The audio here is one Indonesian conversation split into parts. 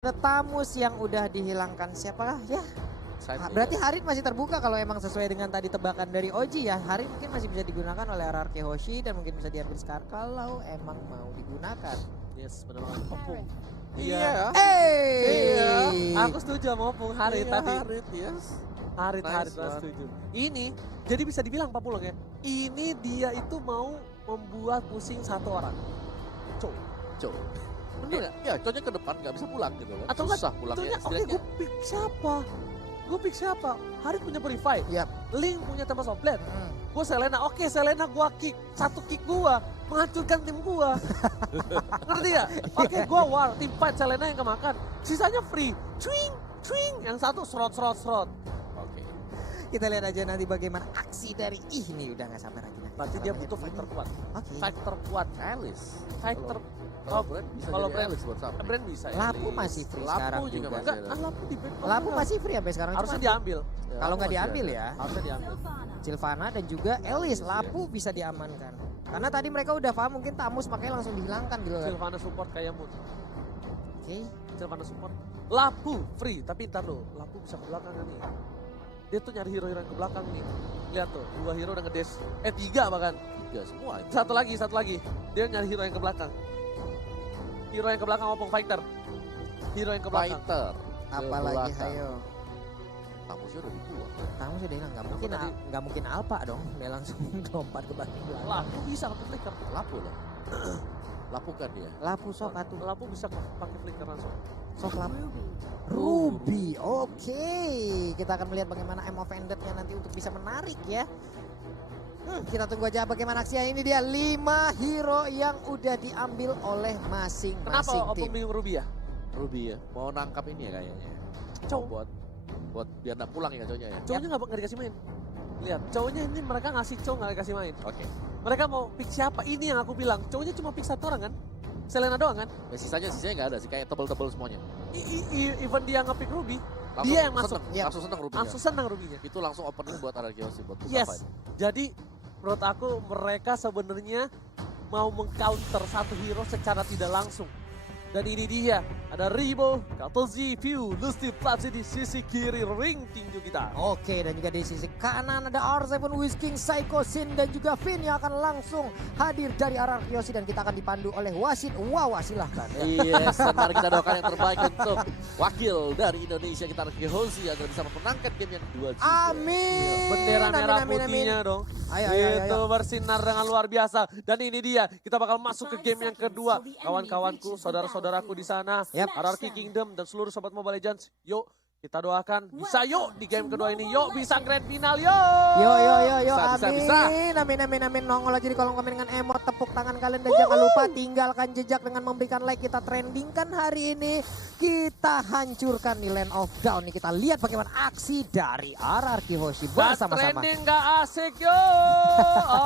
Ada Tamus yang udah dihilangkan, siapakah ya? Berarti Harit masih terbuka kalau emang sesuai dengan tadi tebakan dari Oji ya. Harit mungkin masih bisa digunakan oleh RRQ Hoshi dan mungkin bisa diambil sekarang kalau emang mau digunakan. Yes, benar banget. Opung. Iya. Iya. Aku setuju sama Opung Harit Iya, tadi. Harit, yes. Harit Nice banget one. setuju. Ini jadi bisa dibilang Pak Pulung ya. Ini dia itu mau membuat pusing satu orang. Cow. Cow. Bener gak? Ya, cowoknya ke depan nggak bisa pulang gitu kan. Atau susah pulangnya. Oke, gue pick siapa? Gue pick siapa? Harit punya Purify. Yap. Link punya Tempest of Blade. Gue Selena, oke Selena gue kick. Satu kick gue menghancurkan tim gue. Ngerti gak? Oke gue war, tim fight Selena yang kemakan. Sisanya free. Swing, swing. Yang satu serot. Oke. Kita lihat aja nanti bagaimana aksi dari ini udah nggak sabar lagi. Berarti dia butuh fighter kuat. Oke. Fighter kuat. Alice. Fighter. Kalau brand bisa kalau jadi brand- Alice buat siapa? Brand bisa ya. Lapu masih free Lapu sekarang juga juga. masih. Enggak, Lapu di ban. Lapu masih free sampai sekarang. Harusnya Cuma diambil. Ya, kalau nggak masih diambil ada. ya, Harusnya diambil. Sylvana dan juga Elis, Lapu bisa diamankan. Karena tadi mereka udah paham mungkin Tamus makanya langsung dihilangkan gitu kan. Sylvana support kayak Moon. Oke. Sylvana support. Lapu free, tapi ntar lo, Lapu bisa ke belakang kan nih. Dia tuh nyari hero-hero yang ke belakang nih. Lihat tuh, 2 hero udah ngedes. 3 bahkan. 3 semua itu. Satu lagi. Dia nyari hero yang ke belakang. Hero yang ke belakang Opung fighter. Hero yang ke belakang. Fighter. Apalagi belakang. ayo. Tamusnya udah dibuang. Tamus sudah hilang, nggak mungkin Alpha dong. Dia langsung lompat ke belakang. Lapu bisa pakai flicker. Lapu lah. Lapukan dia. Lapu sok atuh. Lapu bisa pakai flicker langsung. Sok Lapu. Ruby, oke. Kita akan melihat bagaimana M of Ended-nya nanti untuk bisa menarik ya. Kita tunggu aja bagaimana aksinya. Ini dia 5 hero yang udah diambil oleh Kenapa masing-masing Opung tim. bingung Ruby ya? Ruby ya. Mau nangkap ini ya kayaknya. Cow. Buat biar nggak pulang ya cowoknya ya. Cowoknya nggak dikasih main. Lihat, cowoknya ini mereka ngasih cow nggak dikasih main. Oke. Mereka mau pick siapa? Ini yang aku bilang. Cowoknya cuma pick satu orang kan? Selena doang kan? Ya, sisanya nggak ada sih, kayak tebel-tebel semuanya. Even dia nge-pick Ruby, Langsung dia yang masuk. seneng, Iya. Langsung seneng Ruby. Langsung senang Ruby-nya. Itu langsung opening buat Ararkiosi buat buka Yes. fight. Jadi menurut aku mereka sebenarnya mau mengcounter satu hero secara tidak langsung. Dan ini dia, ada Ribo, Katozi, View, Lusty Platzi di sisi kiri ring tinju kita. Oke, dan juga di sisi kanan ada R7 Whisking, Psycho Sin dan juga Finn yang akan langsung hadir dari Ararkiosi dan kita akan dipandu oleh wasit. Wawa silahkan ya. Yes, dan mari kita doakan yang terbaik untuk wakil dari Indonesia kita Ararkiosi agar bisa memenangkan game yang kedua juga. Amin. Bendera merah Amin, amin, amin. putihnya dong. Ayo, ayo, ayo, Itu ayo. bersinar dengan luar biasa. Dan ini dia, kita bakal masuk ke game yang kedua. Kawan-kawanku, saudara-saudaraku di sana, Yap. Ararki Kingdom dan seluruh sobat Mobile Legends. Yuk, kita doakan bisa yuk di game kedua ini. Yuk bisa grand final yuk. Yo, Bisa, amin. bisa. Amin. Nongol aja di kolom komen dengan emot tepuk tangan kalian dan jangan lupa tinggalkan jejak dengan memberikan like. Kita trendingkan hari ini. Kita hancurkan di Land of Down nih. Kita lihat bagaimana aksi dari RRQ Hoshi bersama-sama. Trending gak asik yo.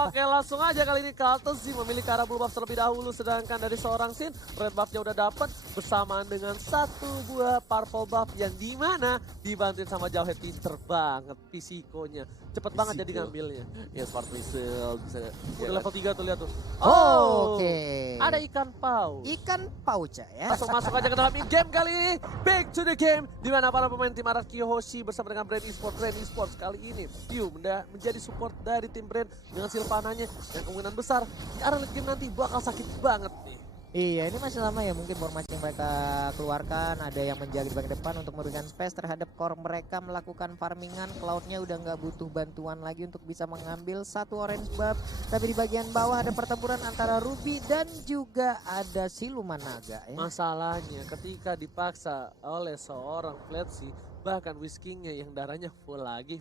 Oke langsung aja kali ini Kalton sih memilih ke arah blue buff terlebih dahulu. Sedangkan dari seorang Sin, red buffnya udah dapat bersamaan dengan satu buah purple buff yang dimana dibantuin sama Jauhead. Pinter banget Pisikonya. Cepet banget jadi ngambilnya. Ya smart missile bisa. Udah level 3 tuh lihat tuh. Oke. Ada ikan paus. Ikan pauca ya. Langsung masuk aja ke dalam in-game kali ini. Back to the game. Di mana para pemain tim RRQ Hoshi bersama dengan Brand Esports. Brand Esports kali ini View menjadi support dari tim Brand dengan Sylvananya. Yang kemungkinan besar di arah late game nanti bakal sakit banget nih. Iya, ini masih lama ya mungkin formasi yang mereka keluarkan. Ada yang menjaga di bagian depan untuk memberikan space terhadap core mereka melakukan farmingan. Cloud-nya udah nggak butuh bantuan lagi untuk bisa mengambil satu orange buff. Tapi di bagian bawah ada pertempuran antara Ruby dan juga ada Siluman Naga ya. Masalahnya ketika dipaksa oleh seorang Fletzy, bahkan Whiskingnya yang darahnya full lagi.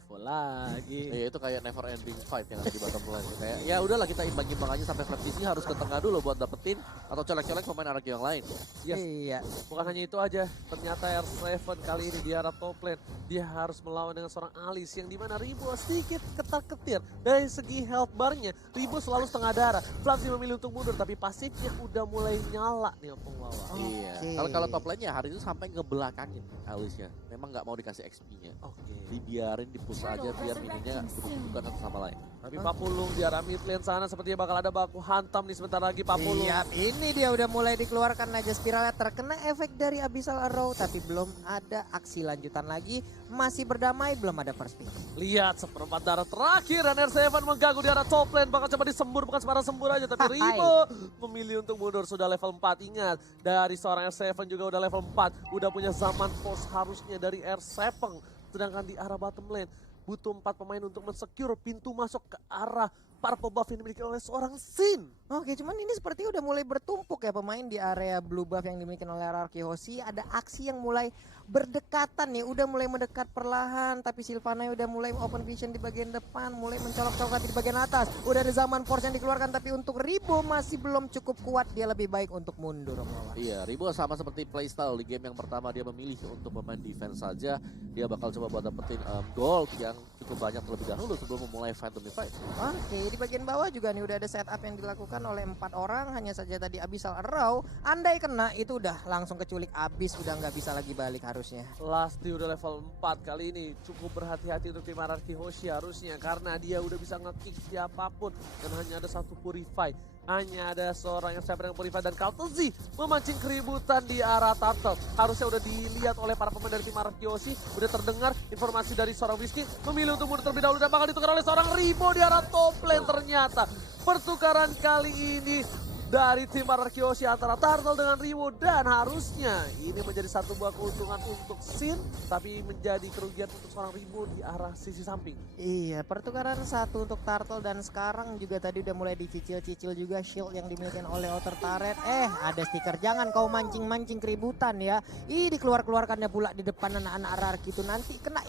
Ya itu kayak never ending fight yang ada di bottom lane. Kayak ya udahlah kita imbang-imbang aja sampai Flat PC harus ke tengah dulu buat dapetin atau colek-colek pemain RRQ yang lain. Yes. Iya. Bukan hanya itu aja, ternyata R7 kali ini di arah top lane. Dia harus melawan dengan seorang Alice yang dimana Ribo sedikit ketar-ketir. Dari segi health bar-nya, Ribo selalu setengah darah. Flamsy memilih untuk mundur, tapi pasifnya udah mulai nyala nih Opung Wawa. Iya. Kalau top lane-nya hari itu sampai ngebelakangin Alice-nya. Memang nggak mau dikasih XP-nya. Oke. Dibiarin di push aja biar minionnya duduk-dudukan satu sama lain. Tapi Papulung di arah mid lane sana sepertinya bakal ada baku hantam nih sebentar lagi Papulung. Siap, ini dia udah mulai dikeluarkan aja spiralnya, terkena efek dari Abyssal Arrow tapi belum ada aksi lanjutan lagi, masih berdamai, belum ada first pick. Lihat seperempat darah terakhir dan R7 mengganggu di arah top lane, bakal coba disembur, bukan sembarang sembur aja tapi Ribo memilih untuk mundur, sudah level 4. Ingat, dari seorang R7 juga udah level 4, udah punya zaman force harusnya dari R7. Sedangkan di arah bottom lane butuh 4 pemain untuk mensecure pintu masuk ke arah purple buff yang dimiliki oleh seorang Sin. Oke, cuman ini sepertinya udah mulai bertumpuk ya pemain di area blue buff yang dimiliki oleh RRQ Hoshi. Ada aksi yang mulai berdekatan nih, udah mulai mendekat perlahan, tapi Sylvanai udah mulai open vision di bagian depan, mulai mencolok-colok di bagian atas. Udah ada zaman force yang dikeluarkan, tapi untuk Ribo masih belum cukup kuat, dia lebih baik untuk mundur. Iya, Ribo sama seperti playstyle di game yang pertama, dia memilih untuk bermain defense saja. Dia bakal coba buat dapetin gold yang cukup banyak terlebih dahulu sebelum memulai fight demi fight. Oke, di bagian bawah juga nih udah ada setup yang dilakukan oleh 4 orang, hanya saja tadi Abyssal Arrow, andai kena itu udah langsung keculik abis, udah nggak bisa lagi balik harusnya. Lasti udah level 4 kali ini, cukup berhati-hati untuk tim RRQ Hoshi harusnya karena dia udah bisa nge-kick siapapun dan hanya ada satu Purify. Hanya ada seorang yang siap dengan Purify dan Kaltezi memancing keributan di arah Turtle. Harusnya udah dilihat oleh para pemain dari tim RRQ Hoshi, udah terdengar informasi dari seorang Whiskey memilih untuk mundur terlebih dahulu dan bakal ditukar oleh seorang Ribo di arah top lane. Ternyata pertukaran kali ini dari tim RRQ Hoshi antara Turtle dengan Riwo, dan harusnya ini menjadi satu buah keuntungan untuk Sin, tapi menjadi kerugian untuk seorang Riwo di arah sisi samping. Iya, pertukaran satu untuk Turtle dan sekarang juga tadi udah mulai dicicil-cicil juga shield yang dimiliki oleh Outer Turret. Ada stiker, jangan kau mancing-mancing keributan ya. Dikeluar-keluarkannya pula di depan anak-anak RRQ itu nanti kena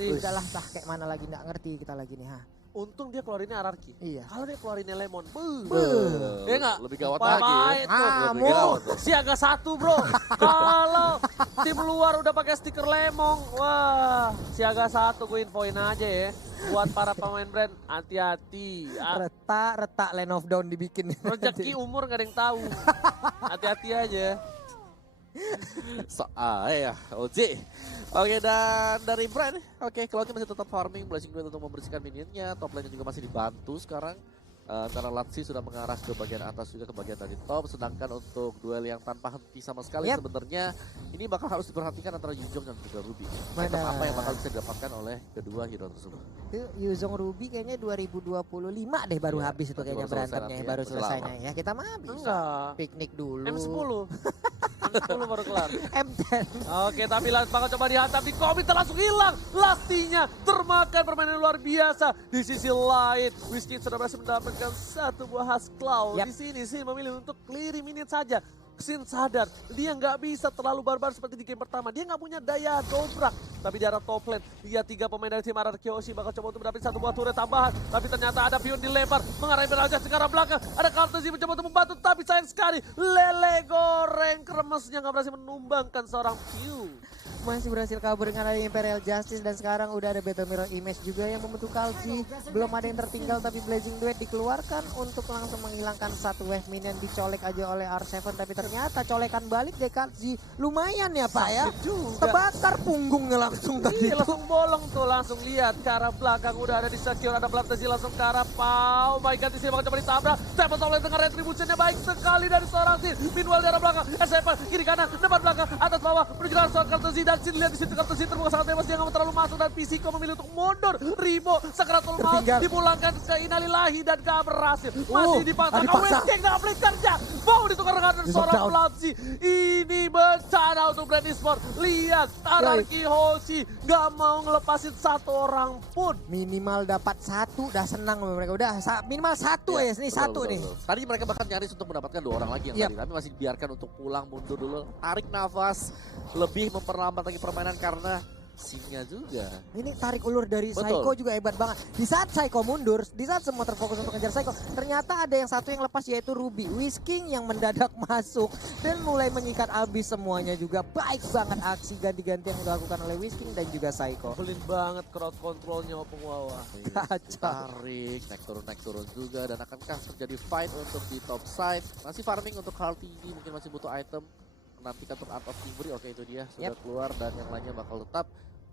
udahlah kayak mana lagi, nggak ngerti kita lagi nih. Untung dia keluarinnya anarki. Iya. Kalau dia keluarinnya lemon, Ya enggak? lebih gawat lagi. Lebih gawat. Siaga 1 bro. Kalau tim luar udah pakai stiker lemon, wah siaga 1 gue infoin aja ya. Buat para pemain brand, hati-hati. Retak Land of Dawn dibikin. Rezeki umur gak ada yang tahu. Hati-hati aja. Ya, OJ. Oke, dan dari Brand, Cloud masih tetap farming, Blazing Duel untuk membersihkan minionnya, top lane juga masih dibantu sekarang. Karena Latsi sudah mengarah ke bagian atas juga ke bagian dari top, sedangkan untuk duel yang tanpa henti sama sekali sebenarnya ini bakal harus diperhatikan antara Yuzong dan juga Ruby. Apa yang bakal bisa didapatkan oleh kedua hero tersebut? Yuzong Ruby kayaknya 2025 deh baru habis itu kayaknya berantemnya, baru selesainya ya. Kita mah bisa enggak piknik dulu. M10 M10 baru kelar. M10. Oke, tapi bakal coba dihantam di komite, langsung hilang. Lastinya termakan, permainan luar biasa. Di sisi lain, Whiskey sudah berhasil mendapatkan satu buah khas Cloud. Di sini Sin memilih untuk clear minute saja. Sin sadar dia nggak bisa terlalu barbar seperti di game pertama. Dia nggak punya daya dobrak. Tapi di arah top lane, dia 3 pemain dari tim RRQ Hoshi bakal coba untuk mendapatkan satu buah turret tambahan. Tapi ternyata ada pion dilempar mengarah Beraja sekarang belakang. Ada Kaltezi mencoba untuk membantu, tapi sayang sekali lele goreng kremesnya nggak berhasil menumbangkan seorang pion. Masih berhasil kabur dengan ada Imperial Justice dan sekarang udah ada Battle Mirror Image juga yang membentuk Kalji. Belum ada yang tertinggal tapi Blazing Duet dikeluarkan untuk langsung menghilangkan satu wave minion, dicolek aja oleh R7 tapi ternyata colekan balik deh Kalji. Lumayan ya Pak ya. Terbakar punggungnya langsung tadi. Iya, langsung bolong tuh, langsung lihat ke arah belakang udah ada di secure, ada Blantezi langsung ke arah Pau. My God, disini bakal coba ditabrak. Stephen Solid dengan retributionnya baik sekali dari seorang Sin. Meanwhile di arah belakang, S7 kiri kanan, depan belakang, atas bawah menuju ke arah seorang Kaltezi. Dan Sin lihat di situ Kaltezi terbuka sangat bebas, dia nggak mau terlalu masuk dan Pisiko memilih untuk mundur. Ribo sakaratul maut dipulangkan ke Inalilahi dan gak berhasil. Masih dipaksakan Westgate dengan Blade kerja. Mau ditukar dengan seorang Blantezi. Ini bencana untuk Brand Esport. Lihat RRQ Hoshi gak mau ngelepasin satu orang pun. Minimal dapat satu, udah senang mereka. Udah minimal satu ya, ini satu nih. Tadi mereka bahkan nyaris untuk mendapatkan 2 orang lagi yang tadi, tapi masih dibiarkan untuk pulang mundur dulu, tarik nafas, lebih memperlambat lagi permainan karena Sinnya juga. Ini tarik ulur dari Saiko juga hebat banget. Di saat Saiko mundur, di saat semua terfokus untuk ngejar Saiko, ternyata ada yang satu yang lepas yaitu Ruby. Whisking yang mendadak masuk dan mulai mengikat abis semuanya juga. Baik banget aksi ganti-ganti yang dilakukan oleh Whisking dan juga Saiko. Belin banget crowd controlnya Opung Wawa. Tarik, naik turun juga, dan akankah terjadi fight untuk di top side. Masih farming untuk Hearty ini, mungkin masih butuh item. Nantikan untuk Art of Chivalry, oke itu dia sudah keluar dan yang lainnya bakal tetap.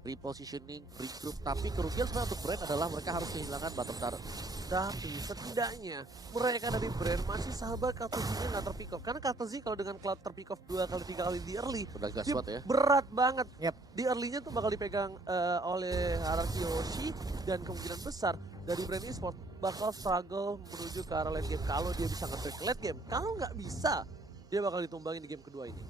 repositioning, regroup. Tapi kerugian sebenarnya untuk Brand adalah mereka harus kehilangan bottom turret. Tapi setidaknya mereka dari brand masih sabar Kartuzinya nggak terpick off. Karena Kartuzi kalau dengan Cloud terpick off 2 kali 3 kali di early, Udah gas dia banget ya. berat banget. Yap. Di early-nya tuh bakal dipegang oleh Hierarchy Yoshi dan kemungkinan besar dari brand e-sport bakal struggle menuju ke arah late game kalau dia bisa nge-break late game. Kalau nggak bisa, dia bakal ditumbangin di game kedua ini.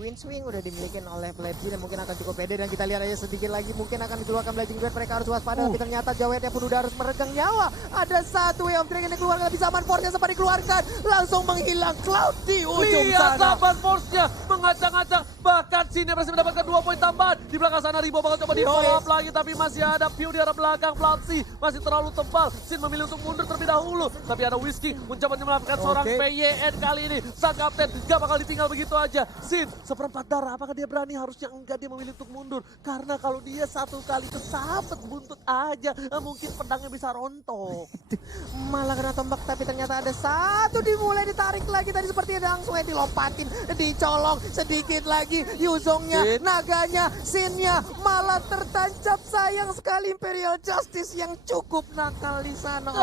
Queen Swing udah dimiliki oleh Plebs dan mungkin akan cukup pede, dan kita lihat aja sedikit lagi mungkin akan dikeluarkan Blazing Duet. Mereka harus waspada, tapi ternyata Jawetnya pun udah harus meregang nyawa. Ada satu Way of Dragon yang dikeluarkan, tapi Zaman Force-nya sempat dikeluarkan, langsung menghilang Cloud di ujung Lihat sana. Zaman Force-nya mengacang-acang, bahkan Sin yang berhasil mendapatkan 2 poin tambahan. Di belakang sana Ribo bakal coba di follow up lagi, tapi masih ada Pew di arah belakang. Platzi masih terlalu tebal, Sin memilih untuk mundur terlebih dahulu, tapi ada Whiskey mencoba menyelamatkan seorang PYN kali ini. Sang kapten gak bakal ditinggal begitu aja. Sin seperempat darah, apakah dia berani? Harusnya enggak, dia memilih untuk mundur. Karena kalau dia satu kali kesabet buntut aja, mungkin pedangnya bisa rontok. Malah kena tombak, tapi ternyata ada satu dimulai ditarik lagi tadi, seperti langsung dilompatin, dicolong sedikit lagi. Yuzongnya, naganya, Sinnya malah tertancap. Sayang sekali Imperial Justice yang cukup nakal di sana.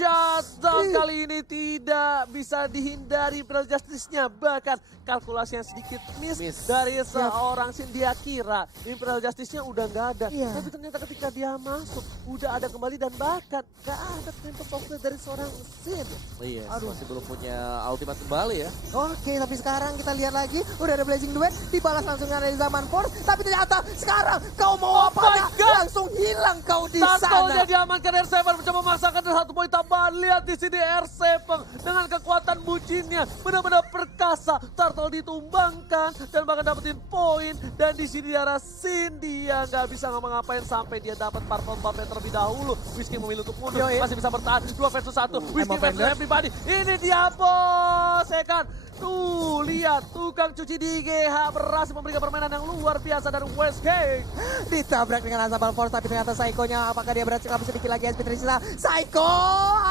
Shutdown kali ini tidak bisa dihindari Imperial Justice-nya. Bahkan kalkulasi yang sedikit miss dari seorang Sin. Dia kira Imperial Justice-nya udah nggak ada. Tapi ternyata ketika dia masuk, udah ada kembali, dan bahkan nggak ada Tempest of Fate dari seorang Sin. Iya, masih belum punya ultimate kembali ya. Oke, tapi sekarang kita lihat lagi, udah ada Blazing Duet, dibalas langsung dari Zaman Force, tapi ternyata sekarang kau mau apa? Langsung hilang kau di sana. Turtle-nya diamankan, R7 mencoba memaksakan 1 poin tambahan. Lihat di sini R7 dengan kekuatan bucinnya benar-benar perkasa. Turtle ditumbangkan dan bahkan dapetin poin, dan di sini di arah Sin dia nggak bisa ngapa-ngapain sampai dia dapat purple buff yang terlebih dahulu. Whiskey memilih untuk mundur, masih bisa bertahan 2 versus 1. Whiskey versus everybody. Ini dia bos, ya kan? Tuh, lihat tukang cuci di GH berhasil memberikan permainan yang luar biasa dari Westgate. Ditabrak dengan Zaman Force, tapi ternyata Psycho-nya, apakah dia berhasil kabur sedikit lagi? SP tersisa. Psycho,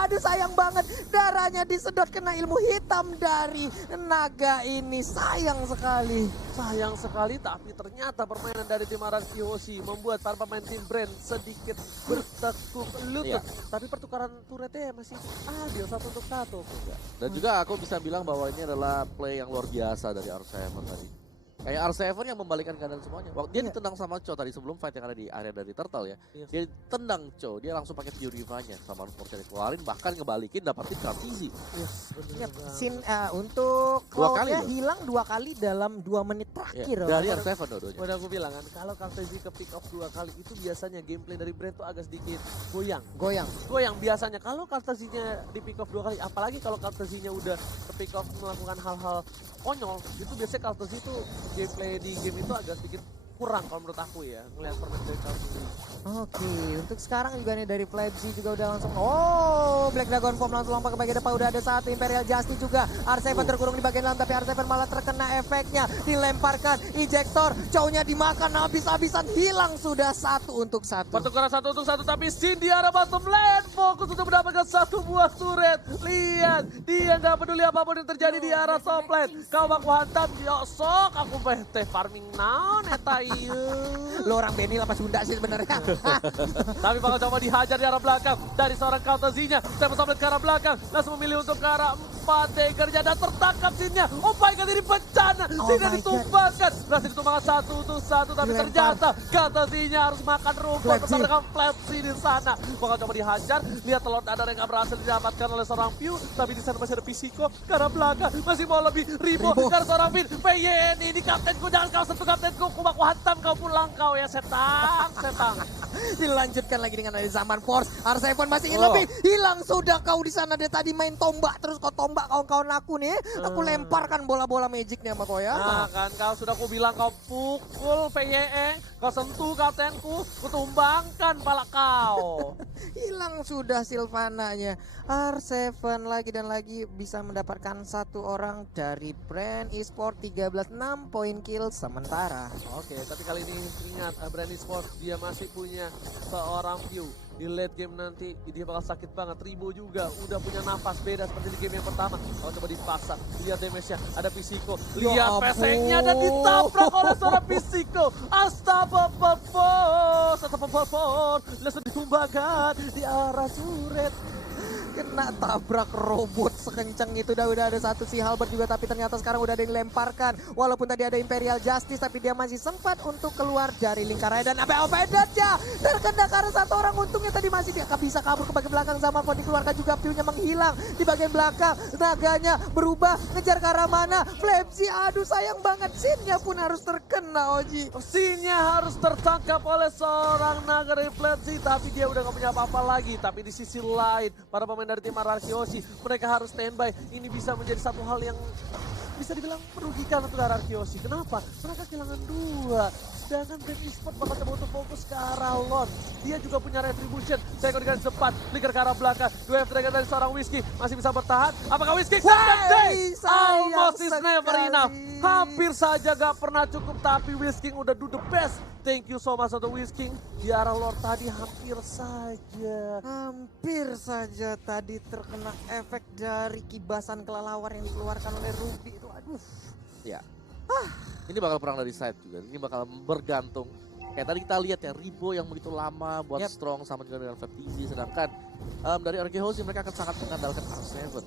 aduh sayang banget, darahnya disedot kena ilmu hitam dari naga ini. Sayang sekali. Sayang sekali, tapi ternyata permainan dari tim Hierarchy Yoshi membuat para pemain tim Brand sedikit bertekuk lutut. Tapi pertukaran turretnya masih adil 1 untuk 1. Dan juga aku bisa bilang bahwa ini adalah play yang luar biasa dari R7 tadi. Kayak R7 yang membalikan keadaan semuanya. Waktu dia ditendang sama Cho tadi sebelum fight yang ada di area dari Turtle ya. Dia tendang Cho, dia langsung pakai Purify-nya sama Force dikeluarin, bahkan ngebalikin dapatin Kartizi. Sin untuk Cloud-nya hilang 2 kali dalam 2 menit terakhir. Dari R7 dua-duanya. Udah aku bilang kan, kalau Kartizi ke pick off 2 kali itu biasanya gameplay dari Brand tuh agak sedikit goyang biasanya. Kalau Kartizinya di pick off 2 kali, apalagi kalau Kartizinya udah ke pick off melakukan hal-hal konyol, itu biasanya Kartizi itu gameplay di game itu agak sedikit kurang kalau menurut aku ya, ngelihat permainan dari Kartizi. Oke, untuk sekarang juga nih dari Plebs juga udah langsung, Black Dragon Form langsung lompat ke bagian depan. Udah ada satu Imperial Justice juga, R7 terkurung di bagian dalam, tapi R7 malah terkena efeknya, dilemparkan ejector, Chow-nya dimakan habis-habisan, hilang sudah 1 untuk 1. Pertukaran 1 untuk 1, tapi Sin di arah bottom lane fokus untuk mendapatkan 1 buah turret. Lihat, dia nggak peduli apapun yang terjadi di arah top lane. Kau baku hantam, sok aku teh farming naon eta ieu. Lo orang Benny lah pas Sunda sih sebenarnya. Tapi bakal coba dihajar di arah belakang dari seorang Kartuzinya. Saya bersama ke arah belakang, langsung memilih untuk ke arah 4 Daggernya, dan tertangkap Sinnya. Oh my god, ini bencana. Sinnya ditumbangkan, berhasil ditumbangkan 1 untuk 1, tapi ternyata Kartuzinya harus makan rumput bersama dengan Plebsi di sana. Bakal coba dihajar, lihat telur dadar yang gak berhasil didapatkan oleh seorang Pew, tapi di sana masih ada Pisiko ke arah belakang, masih mau lebih Ribo karena seorang Vin. PYN ini kaptenku, jangan kau sentuh kaptenku, kubaku hantam kau pulang kau ya setang. Dilanjutkan lagi dengan ada Zaman Force. R7 masih ingin lebih, hilang sudah kau di sana. Dia tadi main tombak terus, kau tombak kawan-kawan aku nih. Aku lemparkan bola-bola magicnya sama kau ya. Nah kan, kau sudah ku bilang kau pukul PYE, kau sentuh kaptenku, ku tumbangkan pala kau. Hilang sudah Sylvana-nya. R7 lagi dan lagi bisa mendapatkan 1 orang dari Brand Esport, 13 6 poin kill sementara. Oke, tapi kali ini ingat Brand Esport dia masih punya seorang Pew. Di late game nanti dia bakal sakit banget. Ribo juga udah punya nafas beda seperti di game yang pertama. Kalau coba dipaksa, lihat damage-nya, ada Pisiko, lihat pesengnya dan ditabrak oleh seorang Pisiko. Astagfirullah. Farpon langsung ditumbangkan di arah turret. Kena tabrak robot sekencang itu. Udah ada satu si Halbert juga, tapi ternyata sekarang udah ada yang dilemparkan. Walaupun tadi ada Imperial Justice, tapi dia masih sempat untuk keluar dari lingkaran. Dan sampai offended ya, terkena karena satu orang. Untungnya tadi masih dia bisa kabur ke bagian belakang. Zamanfon dikeluarkan juga, view-nya menghilang di bagian belakang. Naganya berubah, ngejar ke arah mana. Flamsy, aduh sayang banget. Scene-nya pun harus terkena, Oji. Scene-nya harus tertangkap oleh seorang naga dari Flamsy, tapi dia udah gak punya apa-apa lagi. Tapi di sisi lain, para pemain dari tim RRQ Hoshi, mereka harus standby. Ini bisa menjadi satu hal yang bisa dibilang merugikan untuk RRQ Hoshi. Kenapa? Mereka kehilangan 2. Sedangkan Brand Esports bakal coba untuk fokus ke arah Lon. Dia juga punya Retribution. Saya akan dikasih sempat. Flicker ke arah belakang. 2 F-Dragon dari seorang Whiskey. Masih bisa bertahan. Apakah Whiskey? Almost is never enough. Hampir saja gak pernah cukup. Tapi Whiskey udah do the best. Thank you so much untuk Whiskey. Di arah Lord tadi hampir saja. Hampir saja tadi terkena efek dari kibasan kelelawar yang dikeluarkan oleh Ruby itu. Aduh. Ya. Ini bakal perang dari side juga. Ini bakal bergantung. Kayak tadi kita lihat ya, Ribo yang begitu lama buat strong sama juga dengan FTZ. Sedangkan dari RRQ Hoshi mereka akan sangat mengandalkan R7.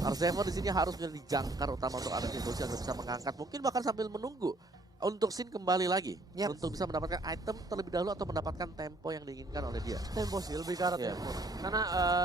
R7 di sini harus menjadi jangkar utama untuk RRQ Hoshi agar bisa mengangkat. Mungkin bahkan sambil menunggu untuk Sin kembali lagi. Untuk bisa mendapatkan item terlebih dahulu atau mendapatkan tempo yang diinginkan oleh dia. Tempo sih, lebih ke arah tempo. Karena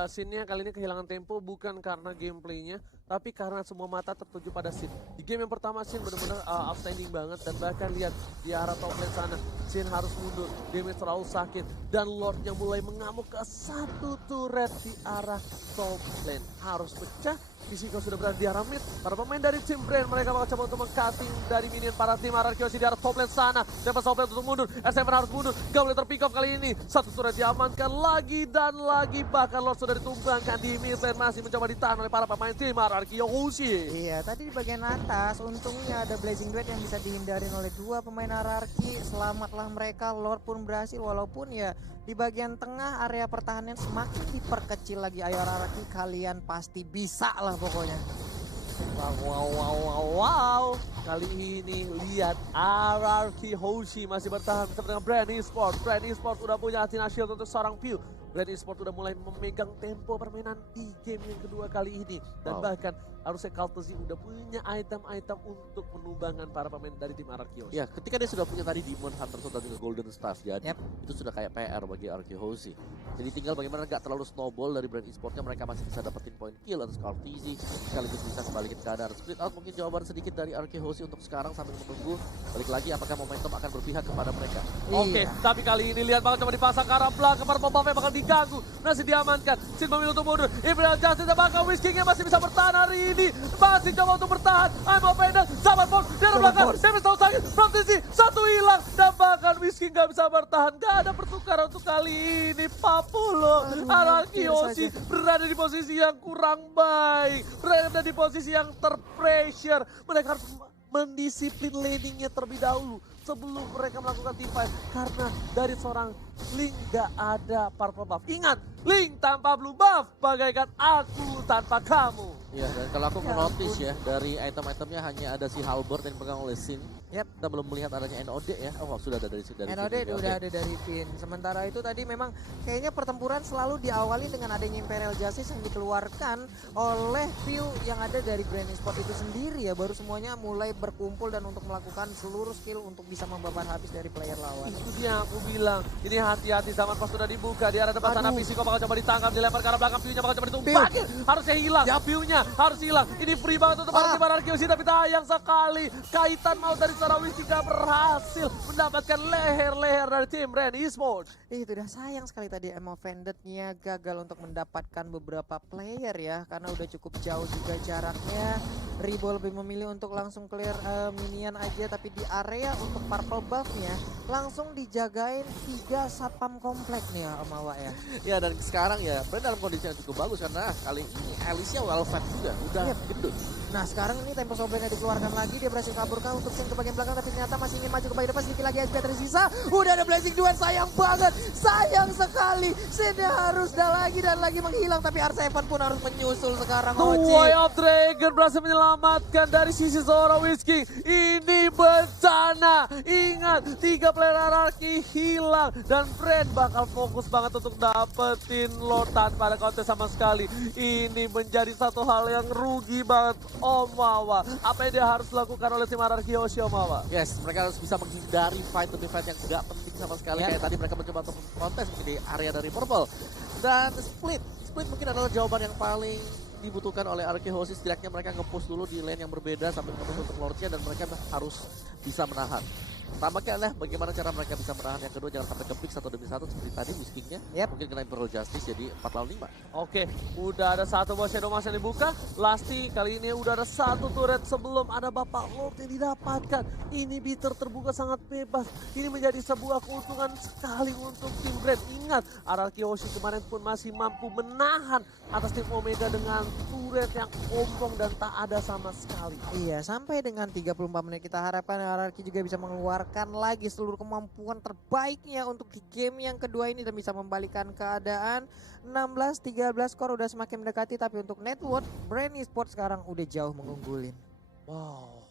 Sin-nya kali ini kehilangan tempo bukan karena gameplaynya, tapi karena semua mata tertuju pada Sin. Di game yang pertama Sin benar-benar outstanding banget, dan bahkan lihat di arah top lane sana, Sin harus mundur, damage terlalu sakit, dan Lordnya mulai mengamuk ke satu turret di arah top lane. Harus pecah. Fisiko sudah berada di arah mid. Para pemain dari tim Brand mereka bakal coba untuk meng-cutting dari minion para tim RRQ Hoshi di arah top lane sana. Dapat top lane untuk mundur. S7 harus mundur. Gak boleh terpick off kali ini. Satu turret diamankan lagi dan lagi. Bahkan Lord sudah ditumbangkan di mid lane. Masih mencoba ditahan oleh para pemain tim RRQ Hoshi. Iya, tadi di bagian atas untungnya ada Blazing Duet yang bisa dihindarin oleh 2 pemain RRQ. Selamatlah mereka. Lord pun berhasil, walaupun ya di bagian tengah area pertahanan semakin diperkecil lagi. Ayo RRQ, kalian pasti bisa lah pokoknya. Wow. Kali ini lihat RRQ Hoshi masih bertahan bersama dengan Brand Esports. Brand Esports udah punya Athena Shield untuk seorang Pew. Brand Esports udah mulai memegang tempo permainan di game yang kedua kali ini. Dan bahkan harusnya Kaltezi udah punya item-item untuk menumbangkan para pemain dari tim RRQ Hoshi. Ya, ketika dia sudah punya tadi Demon Hunter dan juga Golden Staff, jadi itu sudah kayak PR bagi RRQ Hoshi. Jadi tinggal bagaimana gak terlalu snowball dari Brand Esportsnya, mereka masih bisa dapetin point kill atau Kaltezi sekaligus bisa kembaliin keadaan. Split out mungkin jawaban sedikit dari RRQ Hoshi untuk sekarang sambil menunggu balik lagi apakah momentum akan berpihak kepada mereka. Oke, tapi kali ini lihat bakal coba dipasang ke arah belakang, para pemain bakal diganggu, masih diamankan. Sin memilih untuk mundur. Imperial Justice dan bahkan Whiskey-nya masih bisa bertahan hari ini. Masih coba untuk bertahan. I'm offended. Zamanfon di arah belakang. Damage tahu sakit. From TC, satu hilang. Dan bahkan Whiskey nggak bisa bertahan. Gak ada pertukaran untuk kali ini. Papulo, RRQ Hoshi berada di posisi yang kurang baik. Berada di posisi yang terpressure. Mereka harus mendisiplin laningnya terlebih dahulu sebelum mereka melakukan team fight, karena dari seorang Link gak ada purple buff. Ingat, Link tanpa blue buff bagaikan aku tanpa kamu. Iya, dan kalau aku notice ya, dari item-itemnya hanya ada si Halbert yang dipegang oleh Sin. Kita belum melihat adanya NOD ya. Oh, sudah ada dari NOD udah ada dari Finn. Sementara itu tadi memang kayaknya pertempuran selalu diawali dengan adanya Imperial Justice yang dikeluarkan oleh view yang ada dari Brand Esports itu sendiri ya. Baru semuanya mulai berkumpul dan untuk melakukan seluruh skill untuk bisa membabat habis dari player lawan. Itu dia aku bilang. Ini hati-hati, zaman pas sudah dibuka. Di arah depan sana Fisiko bakal coba ditangkap, dilempar ke arah belakang. View-nya bakal coba ditumbangin. Harusnya hilang. View-nya harus hilang. Ini free banget untuk para tim RRQ Hoshi, tapi sayang sekali. Kaitan mau dari Sarawis tidak berhasil mendapatkan leher-leher dari tim Brand Esports. Itu udah sayang sekali tadi Offended-nya gagal untuk mendapatkan beberapa player ya, karena udah cukup jauh juga jaraknya. Ribo lebih memilih untuk langsung clear minion aja, tapi di area untuk purple buff-nya langsung dijagain 3 satpam komplek nih ya Om Awa ya. Ya, dan sekarang ya Brand dalam kondisi yang cukup bagus karena kali ini Alicia well fed juga, udah gendut. Nah sekarang ini tempo Soblengnya dikeluarkan lagi, dia berhasil kaburkan untuk Sin ke bagian belakang, tapi ternyata masih ingin maju ke bagian depan, sedikit lagi SP tersisa. Udah ada Blazing Duel, sayang banget, sayang sekali. Sinnya harus lagi dan lagi menghilang, tapi R7 pun harus menyusul sekarang. The Way of Dragon berhasil menyelamatkan dari sisi seorang Whisky. Ini bencana. Ingat, 3 player Ararki hilang dan Brand bakal fokus banget untuk dapetin Lord tanpa ada counter sama sekali. Ini menjadi satu hal yang rugi banget Om Wawa. Apa yang dia harus lakukan oleh tim Ararki Yoshi Om Wawa? Yes, mereka harus bisa menghindari fight demi fight yang gak penting sama sekali. Kayak tadi mereka mencoba untuk kontes di area dari Purple. Dan split mungkin adalah jawaban yang paling dibutuhkan oleh Ararki Hoshi. Setidaknya mereka nge-push dulu di lane yang berbeda sambil nge-push untuk Lordnya dan mereka harus bisa menahan. Tampaknya adalah bagaimana cara mereka bisa menahan. Yang kedua jangan sampai ke-pick 1 demi 1 seperti tadi Whiskingnya. Mungkin kena Imperial Justice jadi 4 lawan 5. Oke, udah ada satu bawah Shadow Mask yang dibuka. Lasti kali ini udah ada satu turret sebelum ada Bapak Lord yang didapatkan. Ini bitter terbuka sangat bebas. Ini menjadi sebuah keuntungan sekali untuk tim Brand. Ingat, Ararki Hoshi kemarin pun masih mampu menahan atas tim Omega dengan turret yang ompong dan tak ada sama sekali. Iya, sampai dengan 34 menit kita harapkan Ararki juga bisa mengeluarkan lagi seluruh kemampuan terbaiknya untuk di game yang kedua ini dan bisa membalikan keadaan. 16-13 skor udah semakin mendekati, tapi untuk net worth Brand Esports sekarang udah jauh mengunggulin. Wow,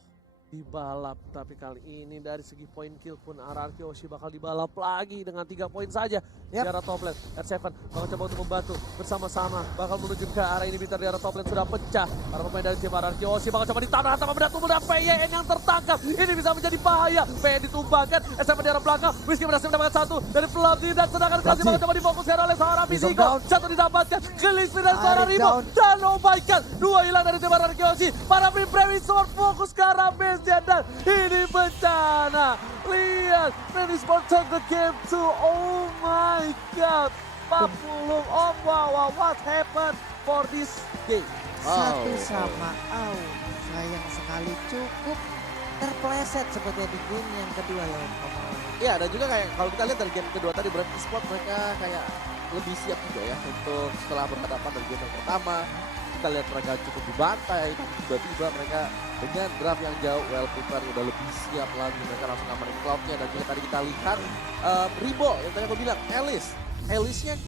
dibalap, tapi kali ini dari segi poin kill pun Ararki Hoshi bakal dibalap lagi dengan 3 poin saja. Di arah top lane, R7 bakal coba untuk membantu bersama-sama, bakal menuju ke arah ini. Bitter di arah top lane sudah pecah. Para pemain dari tim Ararki Hoshi bakal coba ditabrak sama benda tubuh PYN yang tertangkap. Ini bisa menjadi bahaya. PYN ditumbangkan, R7 di arah belakang. Whisky berhasil mendapatkan satu dari Flabdi dan sedangkan kasih bakal coba difokuskan oleh seorang Bizigo. Satu didapatkan, Gelis dari seorang Rimo dan Obaikan. 2 hilang dari tim Ararki Hoshi. Para Brand Esports fokus ke arah base dan ini bencana. Lihat, Brand Esports take the game to, oh my god, 40 Om Wawa, what happened for this game? Satu sama out, sayang sekali, cukup terpleset seperti di game yang kedua ya Om. Iya, dan juga kayak kalau kita lihat dari game kedua tadi Brand Esports mereka kayak lebih siap juga ya untuk setelah berhadapan dari game yang pertama. Kita lihat mereka cukup dibantai, tapi tiba-tiba mereka dengan draft yang jauh well prepared udah lebih siap lagi. Mereka langsung ngamarin cloudnya dan juga tadi kita lihat Ribo yang tadi aku bilang Alice-nya